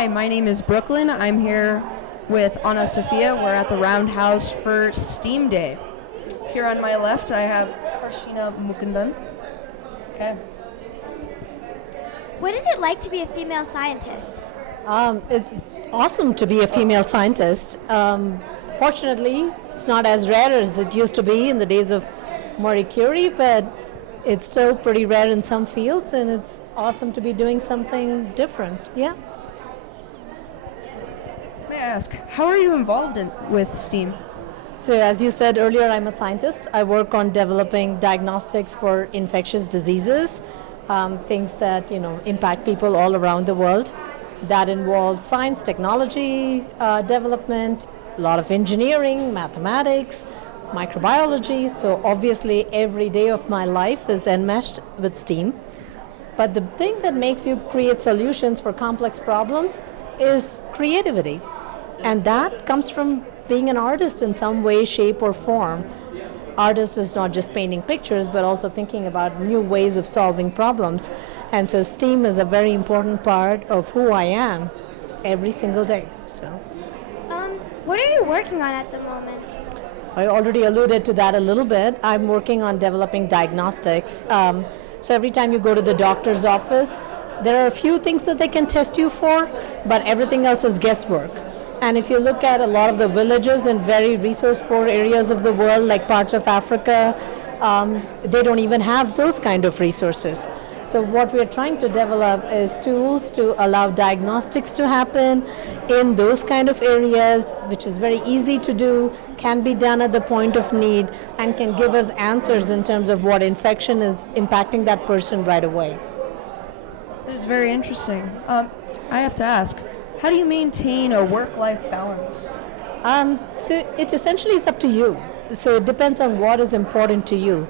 Hi, my name is Brooklyn. I'm here with Anna Sophia. We're at the Roundhouse for STEAM Day. Here on my left, I have Harshina Mukundan. Okay. What is it like to be a female scientist? It's awesome to be a female scientist. Fortunately, it's not as rare as it used to be in the days of Marie Curie, but it's still pretty rare in some fields, and it's awesome to be doing something different. Yeah. May I ask, how are you involved with STEAM? So, as you said earlier, I'm a scientist. I work on developing diagnostics for infectious diseases, things that impact people all around the world. That involves science, technology development, a lot of engineering, mathematics, microbiology. So obviously every day of my life is enmeshed with STEAM. But the thing that makes you create solutions for complex problems is creativity. And that comes from being an artist in some way, shape, or form. Artist is not just painting pictures, but also thinking about new ways of solving problems. And so STEAM is a very important part of who I am every single day. So, What are you working on at the moment? I already alluded to that a little bit. I'm working on developing diagnostics. So every time you go to the doctor's office, there are a few things that they can test you for, but everything else is guesswork. And if you look at a lot of the villages in very resource-poor areas of the world, like parts of Africa, they don't even have those kind of resources. So what we're trying to develop is tools to allow diagnostics to happen in those kind of areas, which is very easy to do, can be done at the point of need, and can give us answers in terms of what infection is impacting that person right away. That is very interesting. I have to ask, how do you maintain a work-life balance? So it essentially is up to you. So it depends on what is important to you.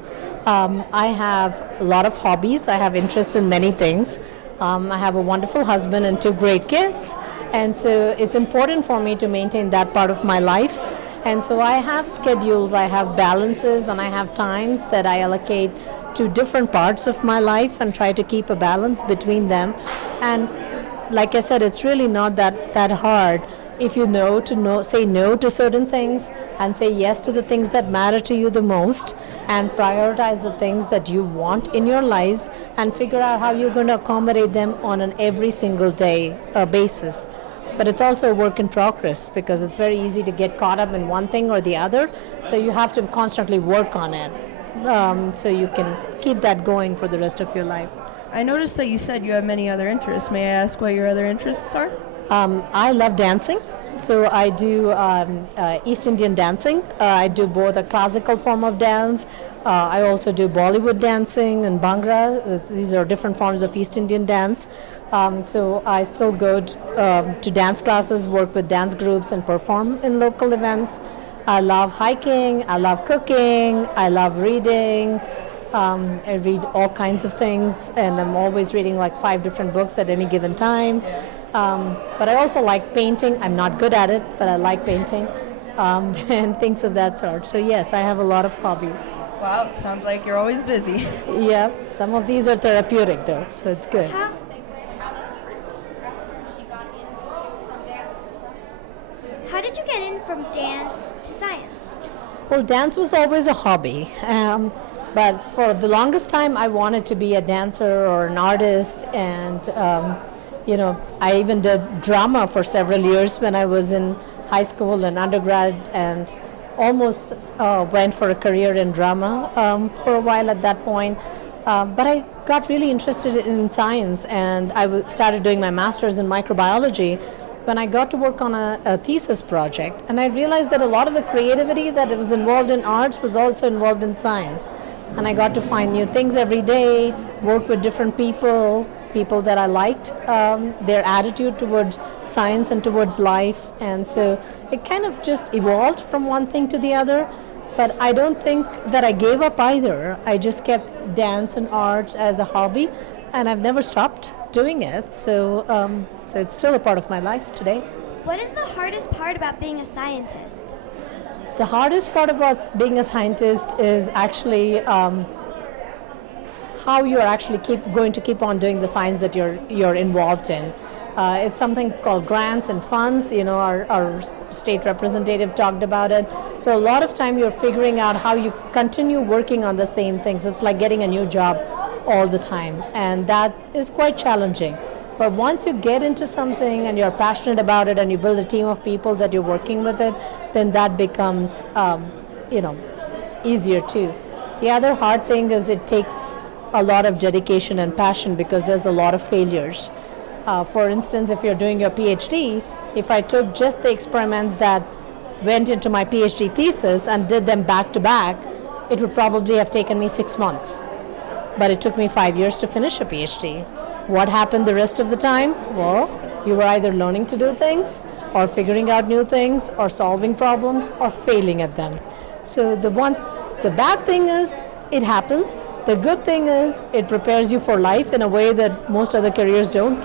I have a lot of hobbies. I have interests in many things. I have a wonderful husband and two great kids. And so it's important for me to maintain that part of my life. And so I have schedules, I have balances, and I have times that I allocate to different parts of my life and try to keep a balance between them. And like I said, it's really not that hard if you say no to certain things and say yes to the things that matter to you the most, and prioritize the things that you want in your lives and figure out how you're going to accommodate them on an every single day basis. But it's also a work in progress because it's very easy to get caught up in one thing or the other, so you have to constantly work on it so you can keep that going for the rest of your life. I noticed that you said you have many other interests. May I ask what your other interests are? I love dancing. So I do East Indian dancing. I do both a classical form of dance. I also do Bollywood dancing and Bhangra. These are different forms of East Indian dance. So I still go to dance classes, work with dance groups, and perform in local events. I love hiking. I love cooking. I love reading. I read all kinds of things, and I'm always reading like 5 different books at any given time. But I also like painting. I'm not good at it, but I like painting and things of that sort. So yes, I have a lot of hobbies. Wow, it sounds like you're always busy. Yeah, some of these are therapeutic though, so it's good. How did you get in from dance to science? Well, dance was always a hobby. But for the longest time, I wanted to be a dancer or an artist, and I even did drama for several years when I was in high school and undergrad, and almost went for a career in drama for a while at that point. But I got really interested in science, and I started doing my master's in microbiology when I got to work on a thesis project. And I realized that a lot of the creativity that was involved in arts was also involved in science. And I got to find new things every day, work with different people that I liked, their attitude towards science and towards life. And so it kind of just evolved from one thing to the other. But I don't think that I gave up either. I just kept dance and arts as a hobby, and I've never stopped doing it. So it's still a part of my life today. What is the hardest part about being a scientist? The hardest part about being a scientist is actually how you're actually going to keep on doing the science that you're involved in. It's something called grants and funds. Our state representative talked about it. So a lot of time you're figuring out how you continue working on the same things. It's like getting a new job all the time, and that is quite challenging. But once you get into something and you're passionate about it and you build a team of people that you're working with it, then that becomes, you know, easier too. The other hard thing is it takes a lot of dedication and passion because there's a lot of failures. For instance, if you're doing your PhD, if I took just the experiments that went into my PhD thesis and did them back to back, it would probably have taken me 6 months. But it took me 5 years to finish a PhD. What happened the rest of the time? Well, you were either learning to do things or figuring out new things or solving problems or failing at them. So the bad thing is it happens. The good thing is it prepares you for life in a way that most other careers don't.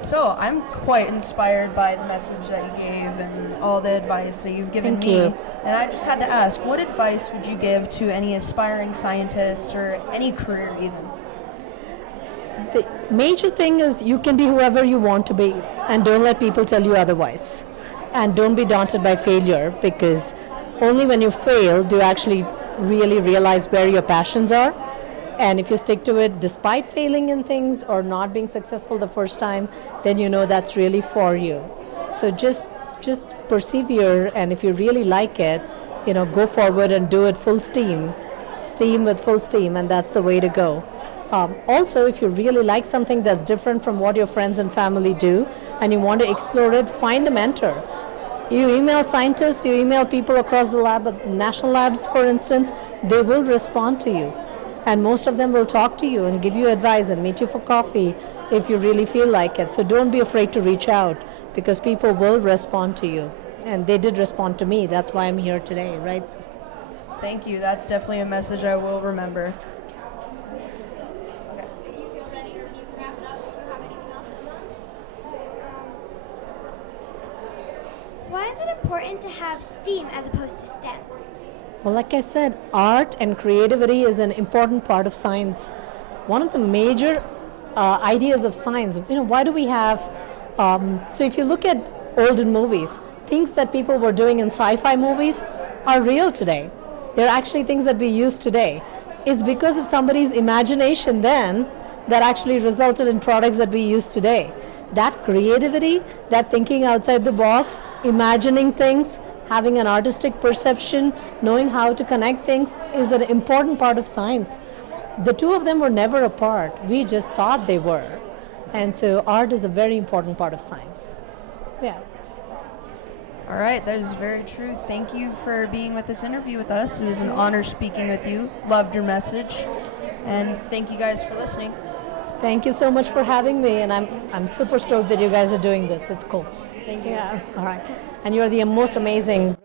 So I'm quite inspired by the message that you gave and all the advice that you've given Thank me. you. And I just had to ask, what advice would you give to any aspiring scientists or any career even? The major thing is you can be whoever you want to be, and don't let people tell you otherwise. And don't be daunted by failure, because only when you fail do you actually really realize where your passions are. And if you stick to it despite failing in things or not being successful the first time, then you know that's really for you. So just persevere, and if you really like it, go forward and do it full steam with full steam, and that's the way to go. Also, if you really like something that's different from what your friends and family do and you want to explore it, find a mentor. You email scientists, you email people across the lab, at national labs for instance, they will respond to you. And most of them will talk to you and give you advice and meet you for coffee if you really feel like it. So don't be afraid to reach out, because people will respond to you. And they did respond to me. That's why I'm here today, right? Thank you. That's definitely a message I will remember. If you feel ready, you can wrap it up if you have anything else, Emma. Why is it important to have STEAM as opposed to STEM? Well, like I said, art and creativity is an important part of science. One of the major ideas of science, why do we have, so if you look at olden movies, things that people were doing in sci-fi movies are real today. They're actually things that we use today. It's because of somebody's imagination then that actually resulted in products that we use today. That creativity, that thinking outside the box, imagining things, having an artistic perception, knowing how to connect things is an important part of science. The two of them were never apart. We just thought they were. And so art is a very important part of science. Yeah. All right, that is very true. Thank you for being with this interview with us. It was an honor speaking with you. Loved your message. And thank you guys for listening. Thank you so much for having me, and I'm super stoked that you guys are doing this. It's cool. Thank you. Yeah, all right. And you're the most amazing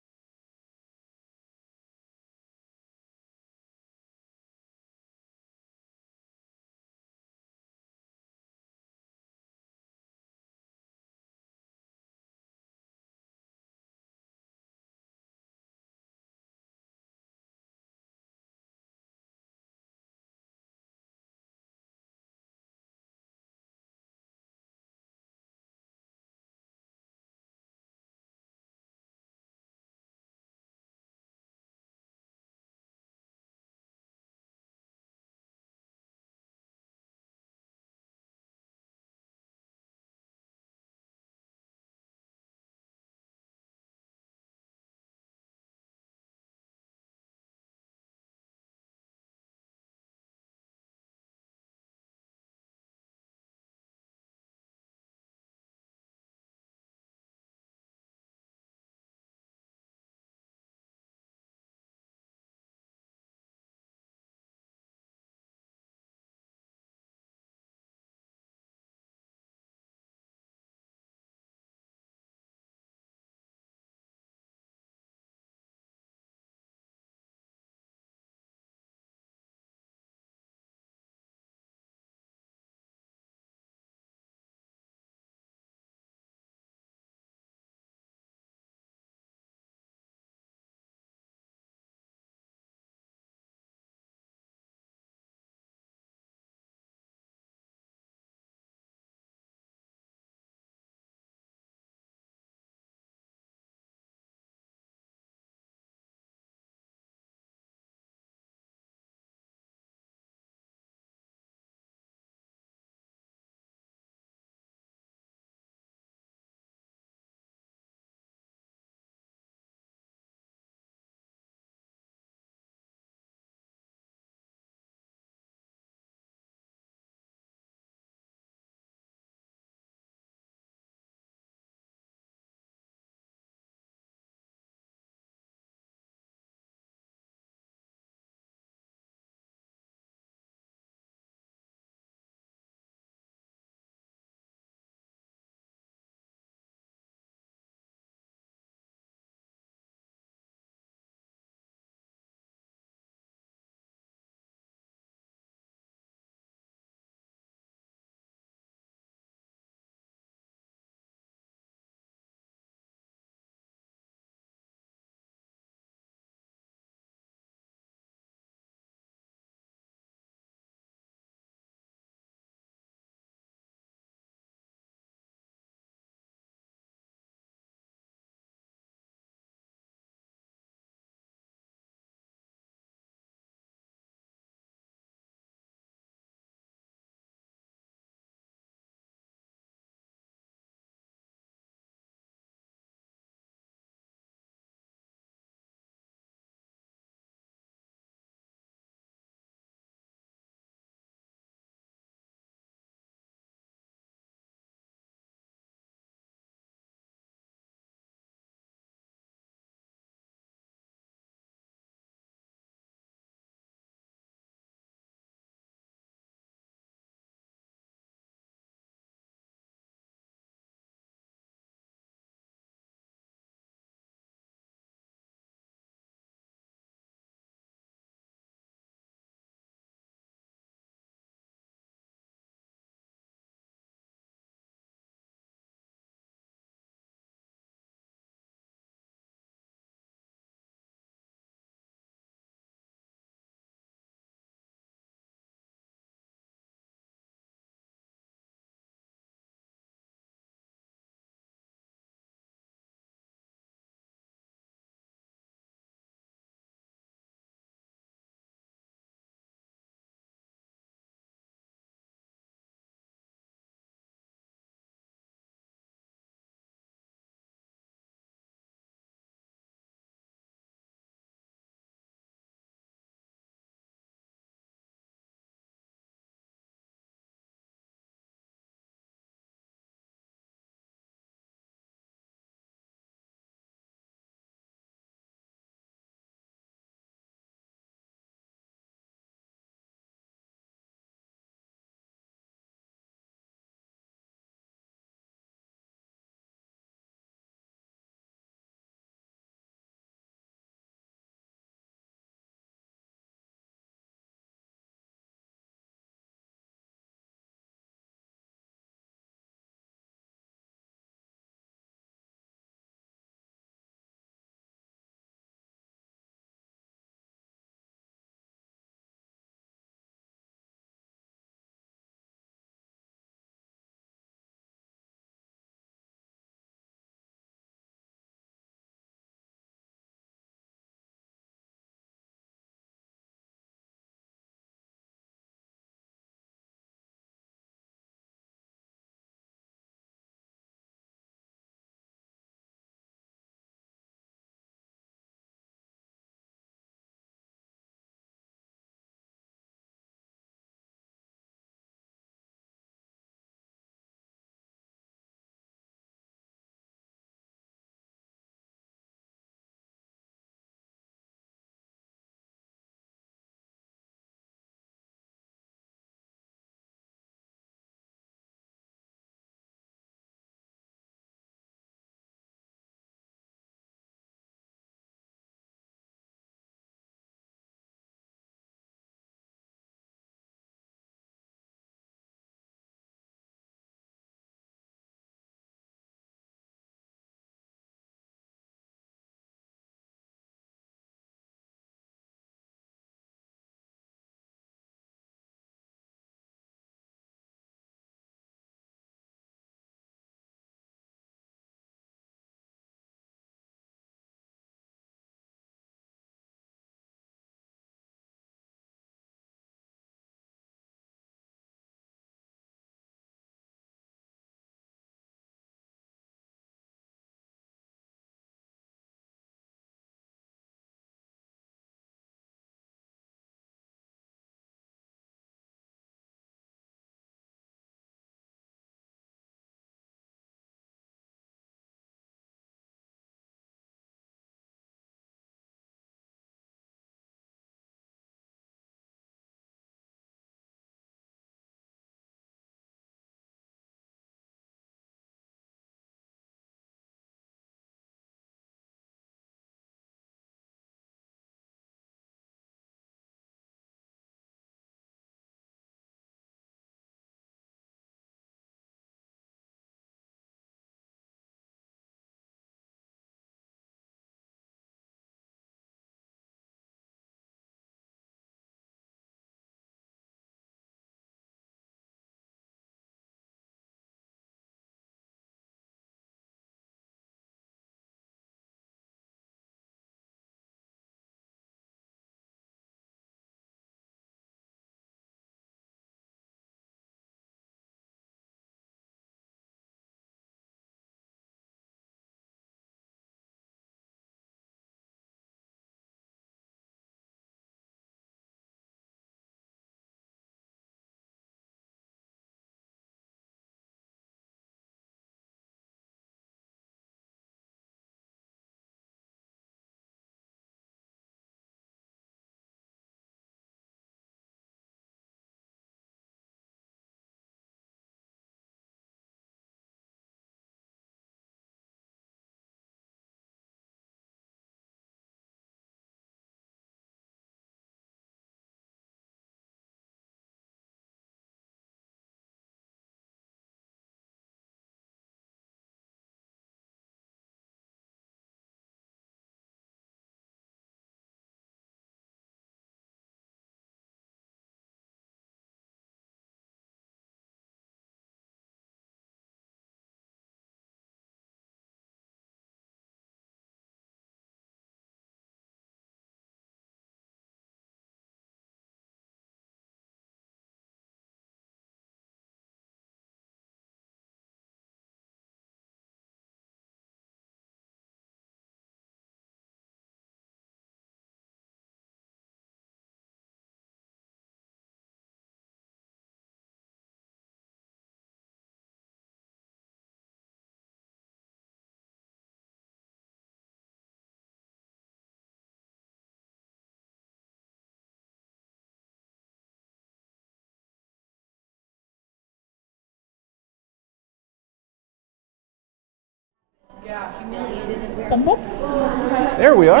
There we are.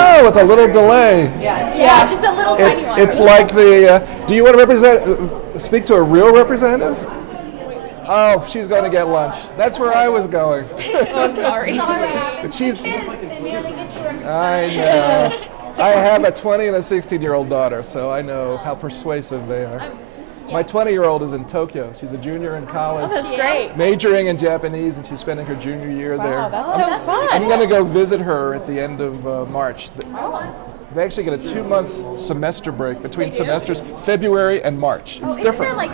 Oh, with a little delay. Yeah, just a little tiny one. It's like the. Do you want to speak to a real representative? Oh, she's going to get lunch. That's where I was going. I'm sorry. But she's. I know. I have a 20 and a 16-year-old daughter, so I know how persuasive they are. My 20-year-old is in Tokyo. She's a junior in college. That's great. Majoring in Japanese, and she's spending her junior year there. That's so fun. I'm going to go visit her at the end of March. They actually get a 2-month semester break between semesters, February and March. It's Isn't different. there like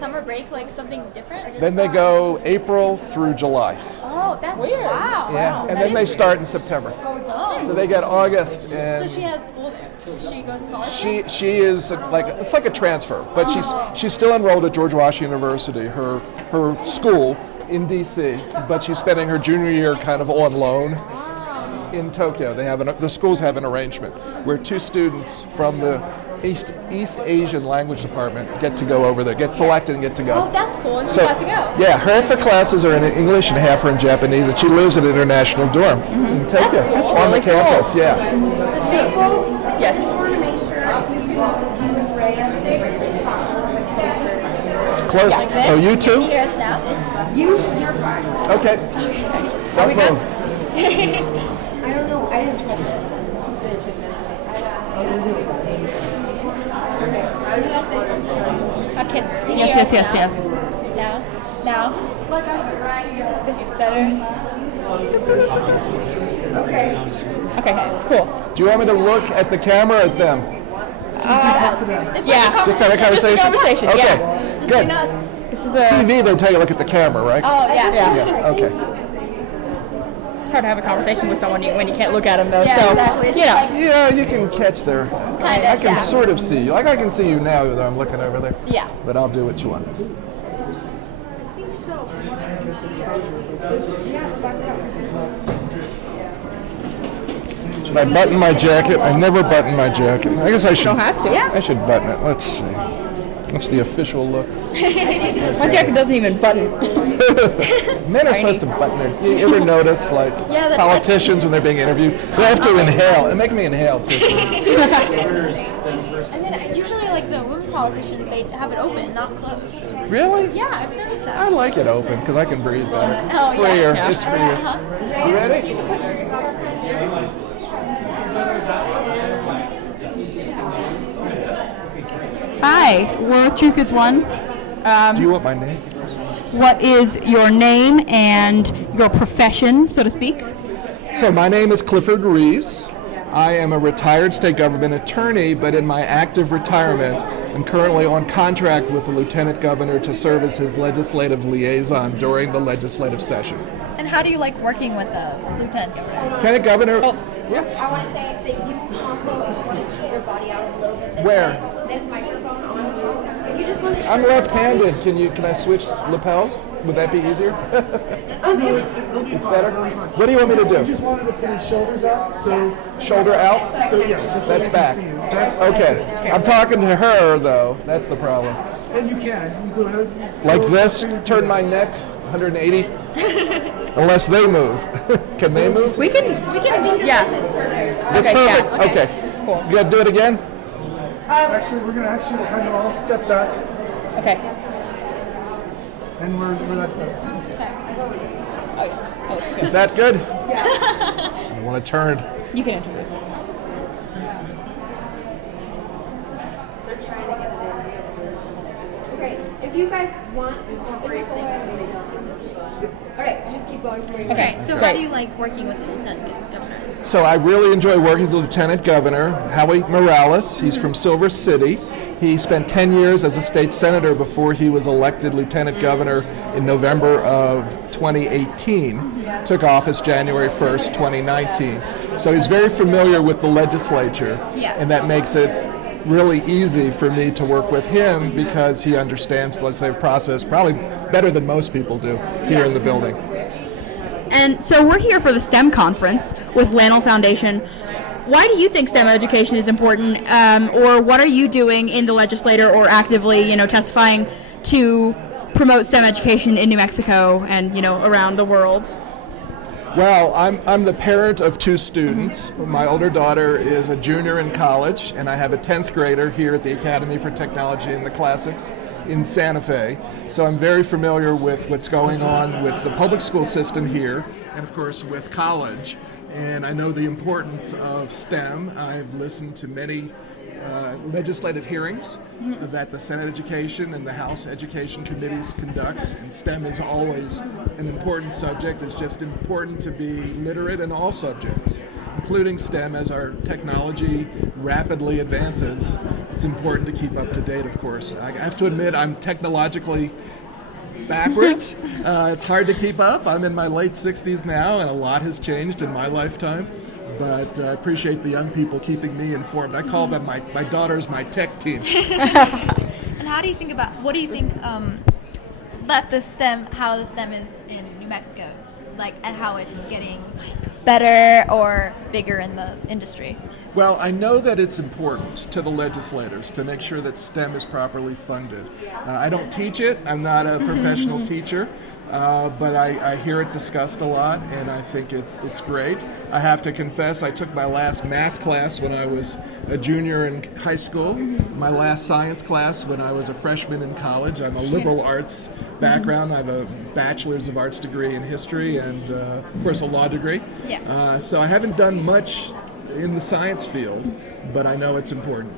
summer break, like something different? Then they go April through July. Oh, that's weird. Wow. Yeah, and then they start in September. So they get August So and. she has school there. She goes to college. She is like it's like a transfer, but she's still enrolled at George Washington University, her school in D.C. But she's spending her junior year kind of on loan in Tokyo. The schools have an arrangement where 2 students from the East Asian language department get to go over there, get selected and get to go. Oh, that's cool. And she got to go. Yeah, half the classes are in English and half are in Japanese, and she lives in an international dorm in Tokyo on the campus. Yeah. The shape bowl? Yes. I just want to make sure if you want to see with Ray up there, Close. Oh, you too? Here's now. You're fine. Okay. No problem. I don't know. I didn't touch it. Okay. How do I say something? Okay. Yes. Now. This is better. Okay. Okay, cool. Do you want me to look at the camera or at them? Yeah. Just have a conversation? conversation, Okay, yeah. good. This is a, TV, they'll tell you look at the camera, right? Oh, yeah. Yeah, okay. it's hard to have a conversation with someone when you can't look at them, though. Yeah, so, exactly. It's you know. like- Yeah, you can catch their... Kinda, I can yeah. sort of see you. Like I can see you now, though I'm looking over there. Yeah. But I'll do what you want. Should I button my jacket? I never button my jacket. I guess I should. don't have to. I should button it. Let's see. What's the official look? My jacket doesn't even button. Men are supposed to button their. You ever notice, like, Yeah, politicians when they're being interviewed? So I have to inhale. And make me inhale, too. And then usually, like the women politicians, they have it open, not closed. Really? Yeah, I've noticed that. I like it open because I can breathe better. It's Oh, yeah. freer. Yeah. It's freer. You ready? Hi, we're with True Kids One. Do you want my name? What is your name and your profession, so to speak? So my name is Clifford Rees. I am a retired state government attorney, but in my active retirement, I'm currently on contract with the Lieutenant Governor to serve as his legislative liaison during the legislative session. And how do you like working with the lieutenant governor? Lieutenant Governor, I yeah. want to say that you also, if you want to cheat your body out a little bit, Where? This microphone on you. If you just want to. I'm left-handed. Can I switch lapels? Would that be easier? It's better. What do you want me to do? Just wanted to put his shoulders out, so Shoulder out? so yeah, just so That's I back. can see you. Okay. I'm talking to her though. That's the problem. And you can. You go ahead. Like this, turn my neck 180. Unless they move. Can they move? We can. Yeah. That's Okay, yeah, perfect. Okay. Cool. You gotta do it again? Actually, we're gonna actually kind of all step back, Okay. and we're that's better. Is that good? I want to turn. You can introduce. Okay, if you guys want, you can break things. All right, just keep going. Okay, so how Great. do you like working with the lieutenant governor? So I really enjoy working with the Lieutenant Governor, Howie Morales. He's from Silver City. He spent 10 years as a state senator before he was elected Lieutenant Governor in November of 2018. Took office January 1st, 2019. So he's very familiar with the legislature, Yeah. and that makes it really easy for me to work with him because he understands the legislative process probably better than most people do here in the building. And so we're here for the STEM conference with Lanel Foundation. Why do you think STEM education is important, or what are you doing in the legislature or actively, testifying to promote STEM education in New Mexico and around the world? Well, I'm the parent of two students. My older daughter is a junior in college, and I have a 10th grader here at the Academy for Technology and the Classics in Santa Fe. So I'm very familiar with what's going on with the public school system here, and of course with college. And I know the importance of STEM. I've listened to many legislative hearings that the Senate Education and the House Education Committees conduct, and STEM is always an important subject. It's just important to be literate in all subjects, including STEM. As our technology rapidly advances, it's important to keep up to date, of course. I have to admit I'm technologically backwards. It's hard to keep up. I'm in my late 60s now, and a lot has changed in my lifetime. But I appreciate the young people keeping me informed. I call them my daughters, my tech team. And what do you think that how the STEM is in New Mexico, and how it's getting better or bigger in the industry? Well, I know that it's important to the legislators to make sure that STEM is properly funded. I don't teach it. I'm not a professional teacher. But I hear it discussed a lot, and I think it's great. I have to confess, I took my last math class when I was a junior in high school, my last science class when I was a freshman in college. I'm a liberal arts background. I have a bachelor's of arts degree in history and, of course, a law degree. Yeah. So I haven't done much in the science field, but I know it's important.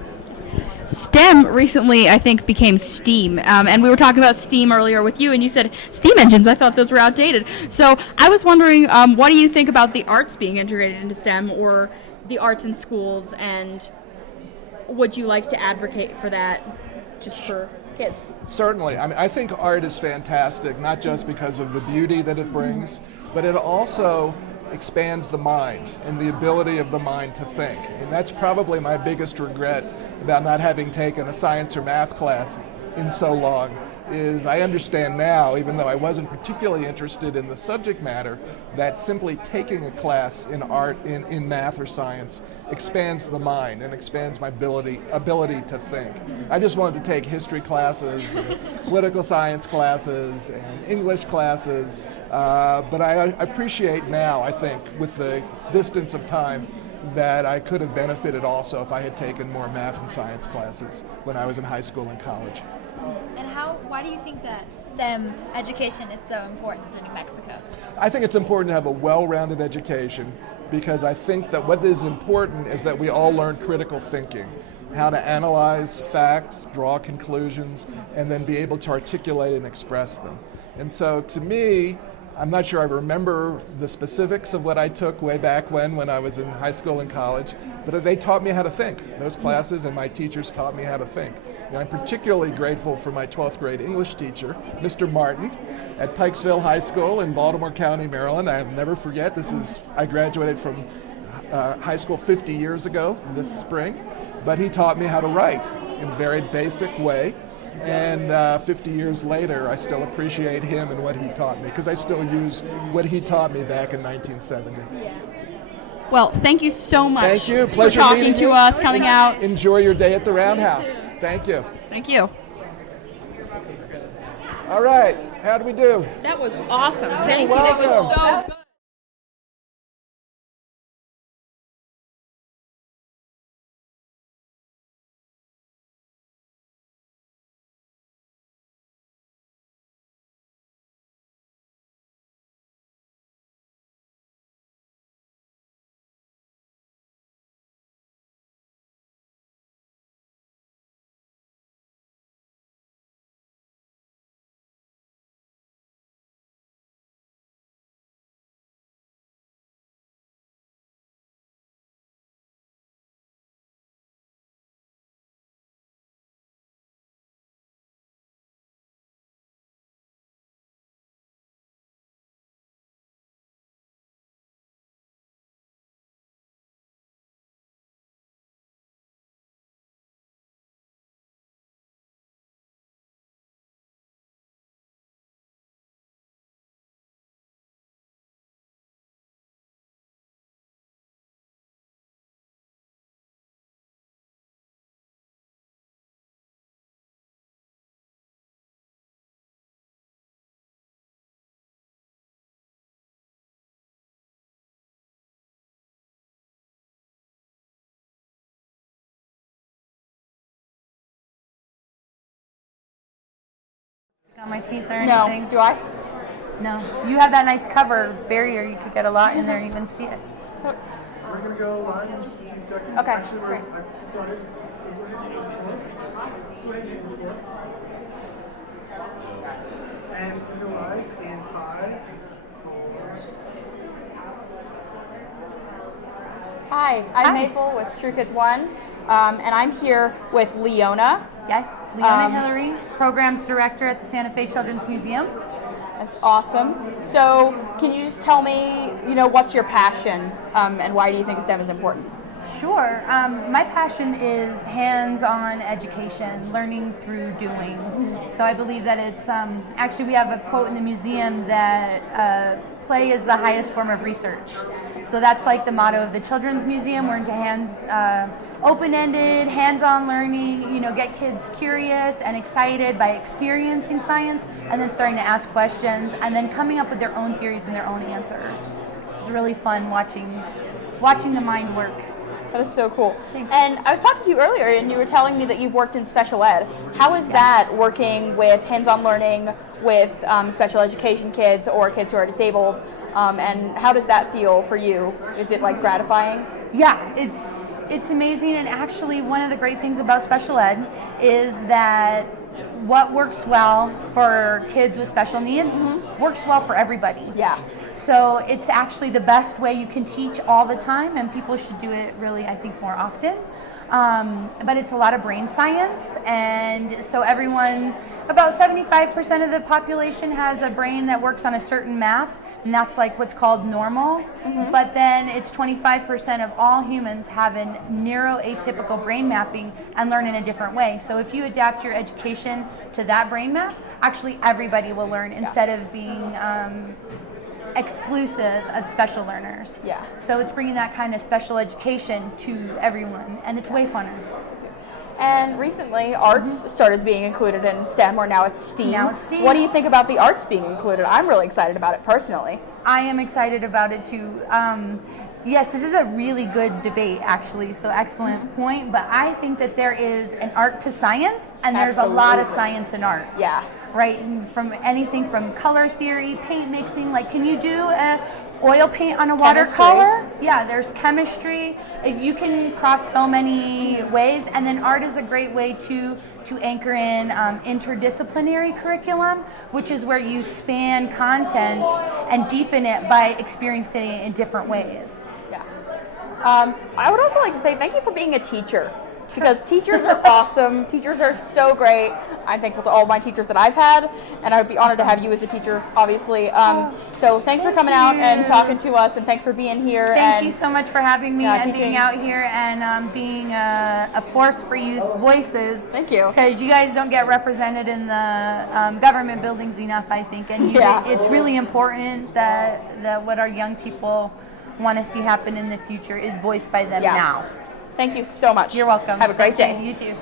STEM recently, I think, became STEAM. And we were talking about STEAM earlier with you, and you said steam engines. I thought those were outdated. So I was wondering, what do you think about the arts being integrated into STEM, or the arts in schools, and would you like to advocate for that just for kids? Certainly. I mean, I think art is fantastic, not just because of the beauty that it brings, but it also expands the mind and the ability of the mind to think. And that's probably my biggest regret about not having taken a science or math class in so long, is I understand now, even though I wasn't particularly interested in the subject matter, that simply taking a class in art, in math or science, expands the mind and expands my ability to think. I just wanted to take history classes, and political science classes, and English classes, but I appreciate now, I think, with the distance of time, that I could have benefited also if I had taken more math and science classes when I was in high school and college. And why do you think that STEM education is so important in New Mexico? I think it's important to have a well-rounded education, because I think that what is important is that we all learn critical thinking, how to analyze facts, draw conclusions, and then be able to articulate and express them. And so to me, I'm not sure I remember the specifics of what I took way back when I was in high school and college, but they taught me how to think. Those classes and my teachers taught me how to think. And I'm particularly grateful for my 12th grade English teacher, Mr. Martin, at Pikesville High School in Baltimore County, Maryland. I'll never forget, I graduated from high school 50 years ago this spring, but he taught me how to write in a very basic way. And 50 years later, I still appreciate him and what he taught me, because I still use what he taught me back in 1970. Well, thank you so much. Thank you. Pleasure for talking meeting to you. us, coming out. Enjoy your day at the Roundhouse. Thank you. Thank you. All right. How do we do? That was awesome. Thank you. welcome. That was so good. On my teeth or No. anything? Do I? No. You have that nice cover barrier. You could get a lot in there and even see it. We're gonna go live in just a few seconds. Okay, Actually, great. I've started. So we're gonna so ahead and hit record. And we're gonna go live in 5, 4. Hi, I'm Maple with True Kids One, and I'm here with Leona. Yes, Leona Hillary, Programs Director at the Santa Fe Children's Museum. That's awesome. So, can you just tell me, what's your passion, and why do you think STEM is important? Sure. My passion is hands-on education, learning through doing. So I believe that it's, actually we have a quote in the museum that play is the highest form of research. So that's like the motto of the Children's Museum. We're into open-ended, hands-on learning, get kids curious and excited by experiencing science and then starting to ask questions and then coming up with their own theories and their own answers. It's really fun watching the mind work. That is so cool. Thanks. And I was talking to you earlier, and you were telling me that you've worked in special ed. How is that working with hands-on learning with special education kids or kids who are disabled? And how does that feel for you? Is it like gratifying? Yeah, it's amazing, and actually one of the great things about special ed is that what works well for kids with special needs works well for everybody. Yeah. So it's actually the best way you can teach all the time, and people should do it really, I think, more often. But it's a lot of brain science, and so about 75% of the population has a brain that works on a certain map, and that's like what's called normal. But then it's 25% of all humans have a neuroatypical brain mapping and learn in a different way. So if you adapt your education to that brain map, actually everybody will learn instead of being exclusive of special learners. Yeah. So it's bringing that kind of special education to everyone, and it's way funner. And recently, arts started being included in STEM, or now it's STEAM. Now it's STEAM. What do you think about the arts being included? I'm really excited about it personally. I am excited about it too. Yes, this is a really good debate, actually, so excellent point. But I think that there is an art to science, and there's a lot of Absolutely. science in art. Yeah. Right, from anything from color theory, paint mixing, like can you do oil paint on a watercolor? Yeah, there's chemistry. You can cross so many ways, and then art is a great way to anchor in interdisciplinary curriculum, which is where you span content and deepen it by experiencing it in different ways. Yeah. I would also like to say thank you for being a teacher, because teachers are awesome. Teachers are so great. I'm thankful to all my teachers that I've had, and I would be honored to have you as a teacher, obviously. So thanks for coming out and talking to us, and thanks for being here. Thank you so much for having me and teaching. being out here and being a force for youth voices. Thank you. Because you guys don't get represented in the government buildings enough, I think. And it's really important that what our young people want to see happen in the future is voiced by them now. Thank you so much. You're welcome. Have a great day. You too.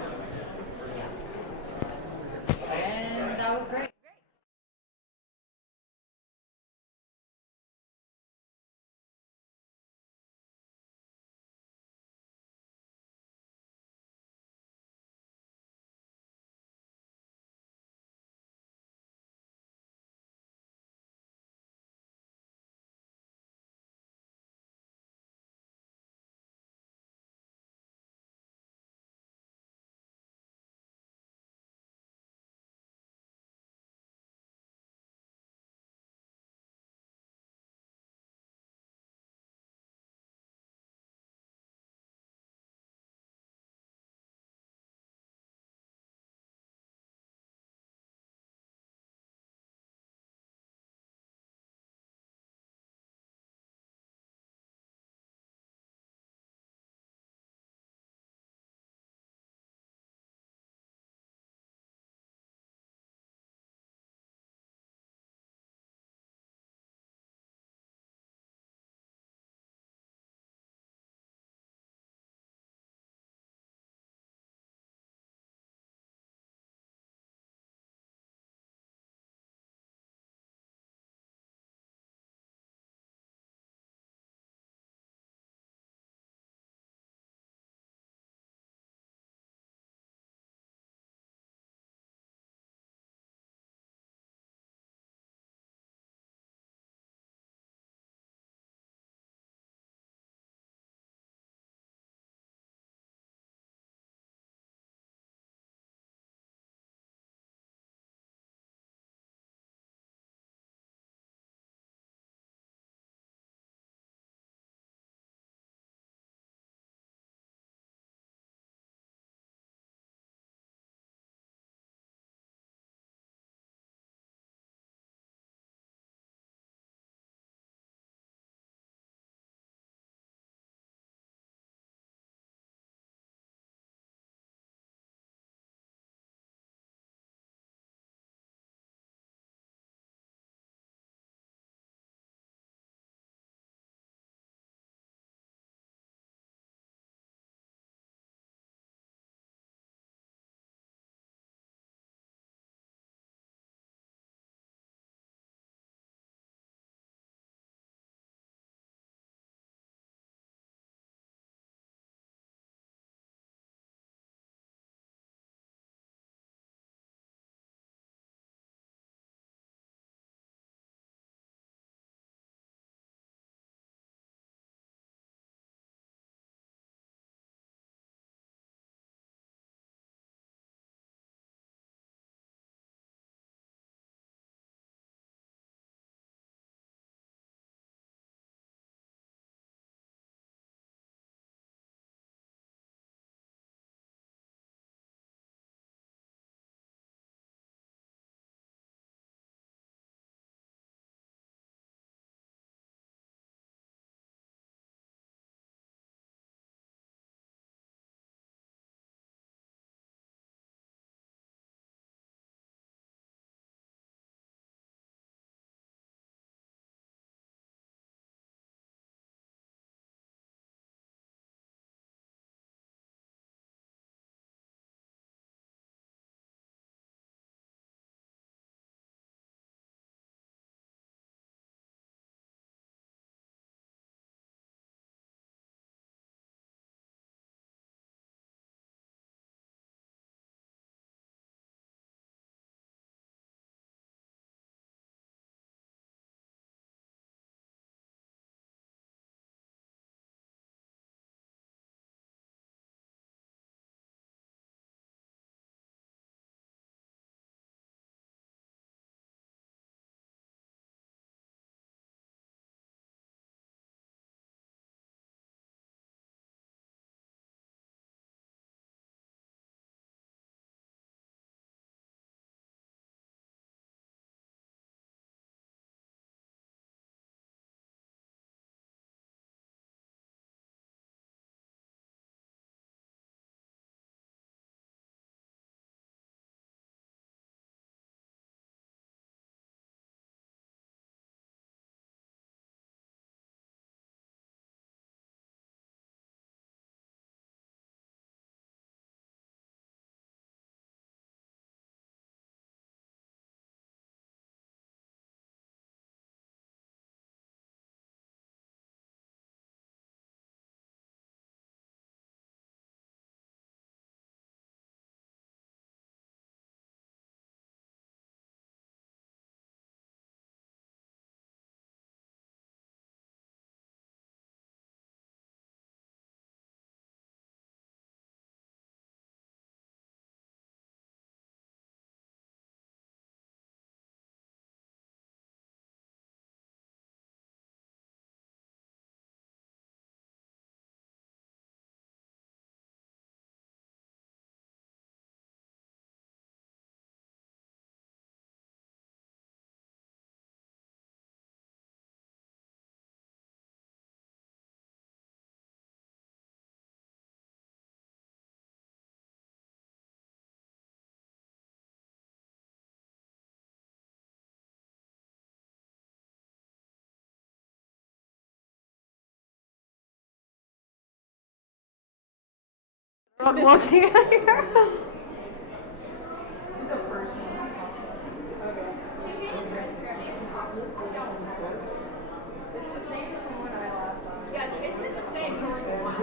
Close to you. We'll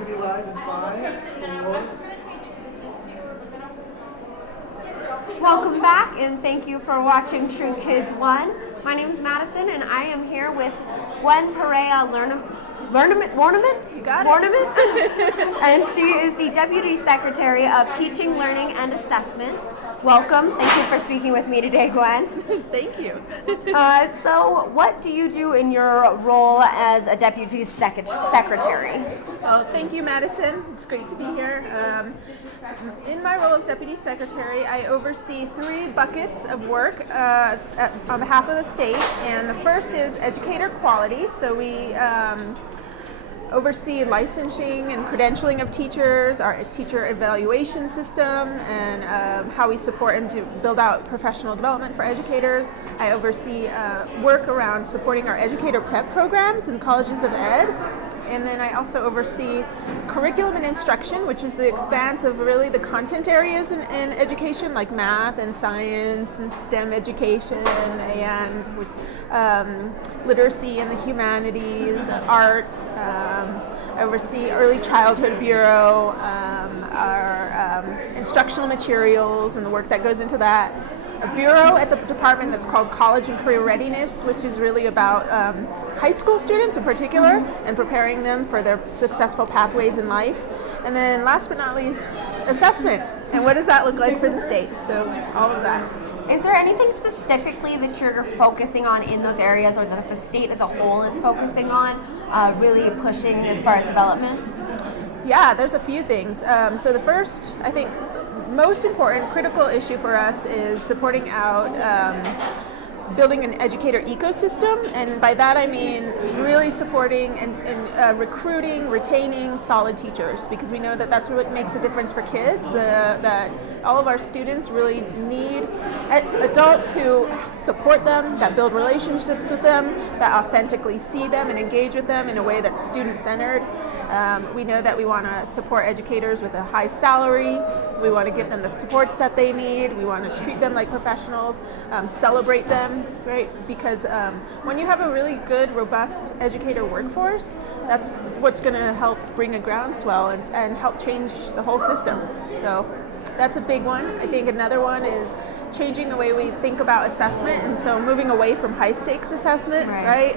be live in 5, 4. Welcome back, and thank you for watching True Kids 1. My name is Madison, and I am here with Gwen Perea Warnament? You got it. And she is the Deputy Secretary of Teaching, Learning, and Assessment. Welcome. Thank you for speaking with me today, Gwen. Thank you. So, what do you do in your role as a Deputy Secretary? Well, thank you, Madison. It's great to be here. In my role as Deputy Secretary, I oversee 3 buckets of work on behalf of the state. And the first is educator quality. So we oversee licensing and credentialing of teachers, our teacher evaluation system, and how we support and build out professional development for educators. I oversee work around supporting our educator prep programs in colleges of ed. And then I also oversee curriculum and instruction, which is the expanse of really the content areas in education, like math and science and STEM education and literacy and the humanities, arts. I oversee Early Childhood Bureau, our instructional materials and the work that goes into that. A bureau at the department that's called College and Career Readiness, which is really about high school students in particular and preparing them for their successful pathways in life. And then last but not least, assessment. And what does that look like for the state? So all of that. Is there anything specifically that you're focusing on in those areas, or that the state as a whole is focusing on, really pushing as far as development? Yeah, there's a few things. So the first, I think, most important critical issue for us is supporting out building an educator ecosystem, and by that I mean really supporting and recruiting, retaining solid teachers, because we know that that's what makes a difference for kids, that all of our students really need adults who support them, that build relationships with them, that authentically see them and engage with them in a way that's student-centered. We know that we want to support educators with a high salary. We want to give them the supports that they need. We want to treat them like professionals, celebrate them, right? Because when you have a really good, robust educator workforce, that's what's going to help bring a groundswell and help change the whole system. So that's a big one. I think another one is changing the way we think about assessment, and so moving away from high-stakes assessment, right?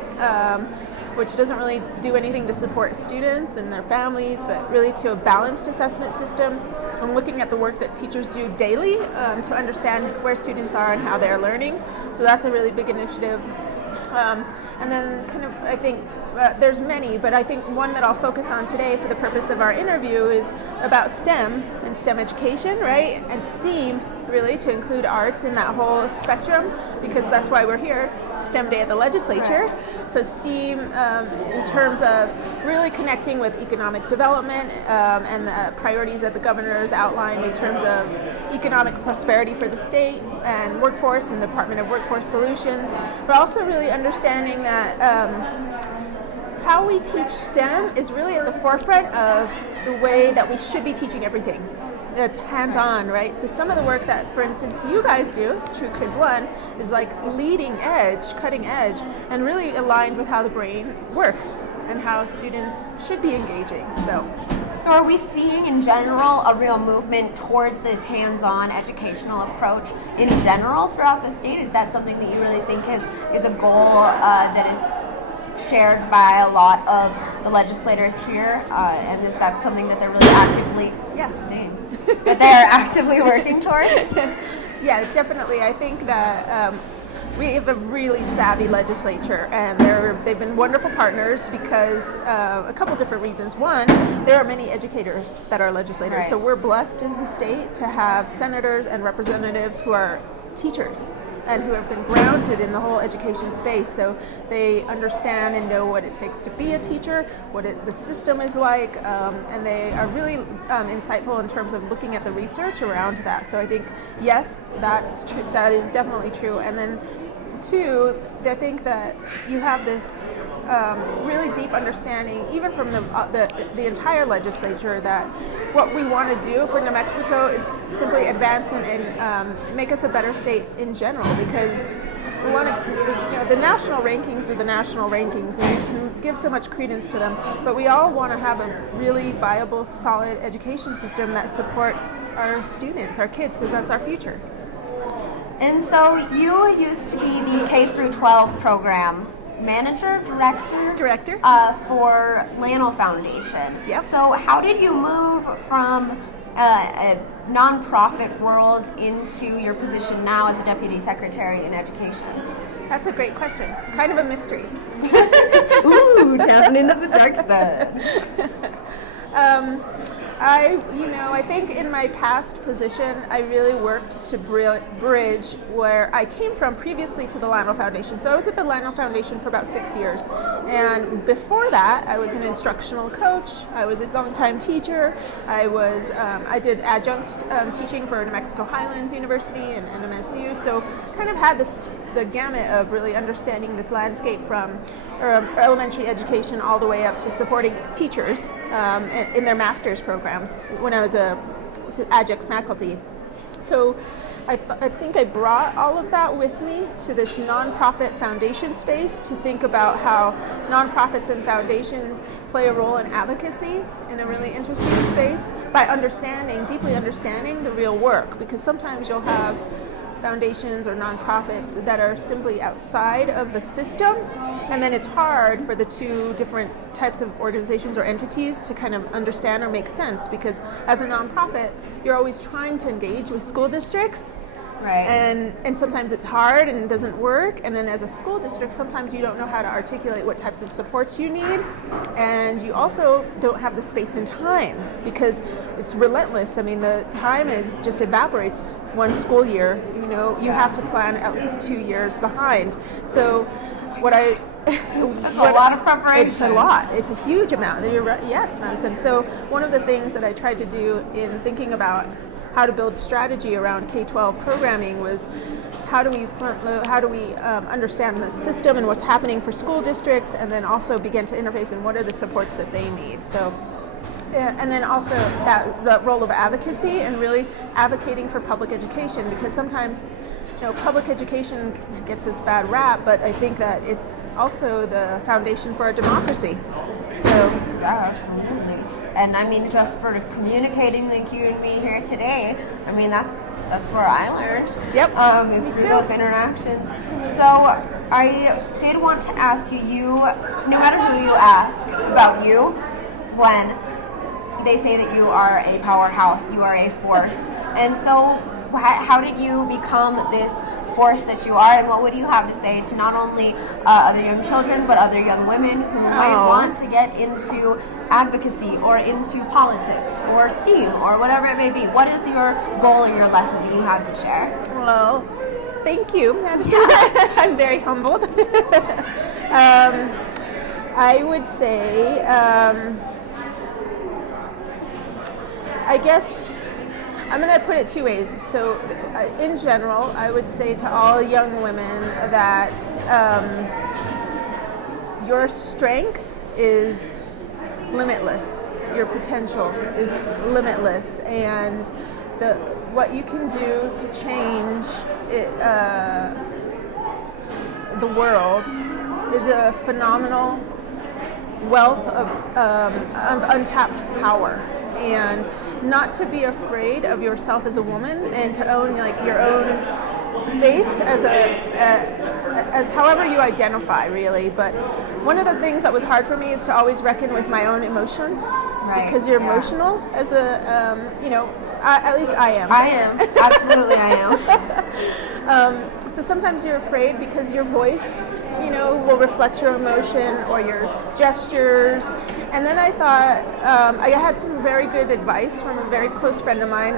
Which doesn't really do anything to support students and their families, but really to a balanced assessment system. And looking at the work that teachers do daily to understand where students are and how they're learning. So that's a really big initiative. And then kind of, I think, there's many, but I think one that I'll focus on today for the purpose of our interview is about STEM and STEM education, right? And STEAM, really, to include arts in that whole spectrum, because that's why we're here, STEM Day at the legislature. So STEAM in terms of really connecting with economic development and the priorities that the governor's outlined in terms of economic prosperity for the state and workforce and the Department of Workforce Solutions, but also really understanding that how we teach STEM is really at the forefront of the way that we should be teaching everything. It's hands-on, right? So some of the work that, for instance, you guys do, True Kids 1, is like leading edge, cutting edge, and really aligned with how the brain works and how students should be engaging. So are we seeing in general a real movement towards this hands-on educational approach in general throughout the state? Is that something that you really think is a goal that is shared by a lot of the legislators here, and is that something that they're really actively that they're actively working towards? Yeah, definitely. I think that we have a really savvy legislature, and they've been wonderful partners because a couple different reasons. One, there are many educators that are legislators, so we're blessed as a state to have senators and representatives who are teachers and who have been grounded in the whole education space, so they understand and know what it takes to be a teacher, what the system is like, and they are really insightful in terms of looking at the research around that. So I think, yes, that's true. That is definitely true. And then two, I think that you have this really deep understanding, even from the entire legislature, that what we want to do for New Mexico is simply advance and make us a better state in general, because we want to, the national rankings are the national rankings, and we can give so much credence to them, but we all want to have a really viable, solid education system that supports our students, our kids, because that's our future. And so you used to be the K through 12 program director for Lano Foundation. Yep. So how did you move from a nonprofit world into your position now as a deputy secretary in education? That's a great question. It's kind of a mystery. Ooh, tapping into the dark side. I think in my past position, I really worked to bridge where I came from previously to the Lano Foundation. So I was at the Lano Foundation for about 6 years. And before that, I was an instructional coach. I was a long-time teacher. I did adjunct teaching for New Mexico Highlands University and NMSU. So kind of had the gamut of really understanding this landscape from elementary education all the way up to supporting teachers in their master's programs when I was a adjunct faculty. So I think I brought all of that with me to this nonprofit foundation space to think about how nonprofits and foundations play a role in advocacy in a really interesting space by deeply understanding the real work, because sometimes you'll have foundations or nonprofits that are simply outside of the system, and then it's hard for the two different types of organizations or entities to kind of understand or make sense, because as a nonprofit, you're always trying to engage with school districts. Right. And sometimes it's hard and it doesn't work. And then as a school district, sometimes you don't know how to articulate what types of supports you need. And you also don't have the space and time, because it's relentless. I mean, the time just evaporates one school year. You have to plan at least 2 years behind. So that's a lot of preparation. It's a lot. It's a huge amount. You're right. Yes, Madison. So one of the things that I tried to do in thinking about how to build strategy around K-12 programming was how do we understand the system and what's happening for school districts, and then also begin to interface in what are the supports that they need. So, and then also the role of advocacy and really advocating for public education, because sometimes public education gets this bad rap, but I think that it's also the foundation for our democracy. So yeah, absolutely. And I mean, just for communicating like you and me here today, I mean, that's where I learned. Yep. Is through those interactions. So I did want to ask you, no matter who you ask about you, when they say that you are a powerhouse, you are a force. And so how did you become this force that you are, and what would you have to say to not only other young children but other young women who might want to get into advocacy or into politics or STEAM or whatever it may be? What is your goal or your lesson that you have to share? Well, thank you, Madison. I'm very humbled. I would say, I guess I'm going to put it two ways. So in general, I would say to all young women that your strength is limitless. Your potential is limitless. And what you can do to change the world is a phenomenal wealth of untapped power. And not to be afraid of yourself as a woman, and to own your own space as however you identify, really. But one of the things that was hard for me is to always reckon with my own emotion, right? Because you're emotional as a at least I am. I am, absolutely I am. So sometimes you're afraid because your voice, will reflect your emotion or your gestures. And then I thought, I had some very good advice from a very close friend of mine.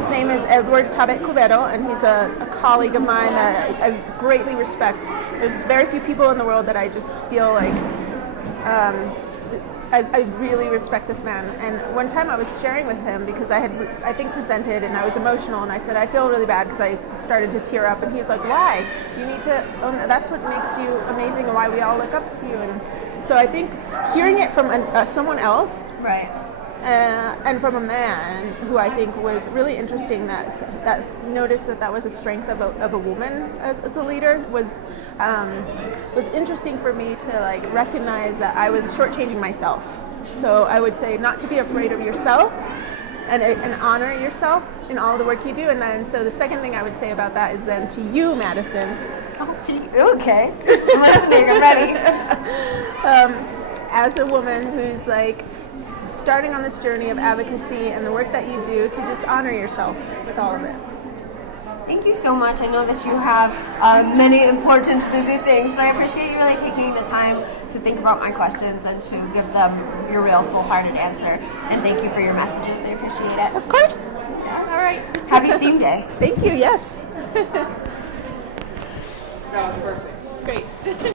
His name is Edward Tabet Cubero, and he's a colleague of mine that I greatly respect. There's very few people in the world that I just feel like I really respect this man. And one time I was sharing with him because I had, I think, presented and I was emotional, and I said, I feel really bad because I started to tear up. And he was like, why? You need to own that. That's what makes you amazing and why we all look up to you. And so I think hearing it from someone else, Right. and from a man who I think was really interesting, that noticed that was a strength of a woman as a leader, was interesting for me to like recognize that I was shortchanging myself. So I would say not to be afraid of yourself and honor yourself in all the work you do. And then so the second thing I would say about that is then to you, Madison. Oh, okay. I'm listening. I'm ready. As a woman who's like starting on this journey of advocacy and the work that you do, to just honor yourself with all of it. Thank you so much. I know that you have many important, busy things, but I appreciate you really taking the time to think about my questions and to give them your real, full-hearted answer. And thank you for your messages. I appreciate it. Of course. Yeah. All right. Happy Steam Day. Thank you. Yes. That was perfect. Great.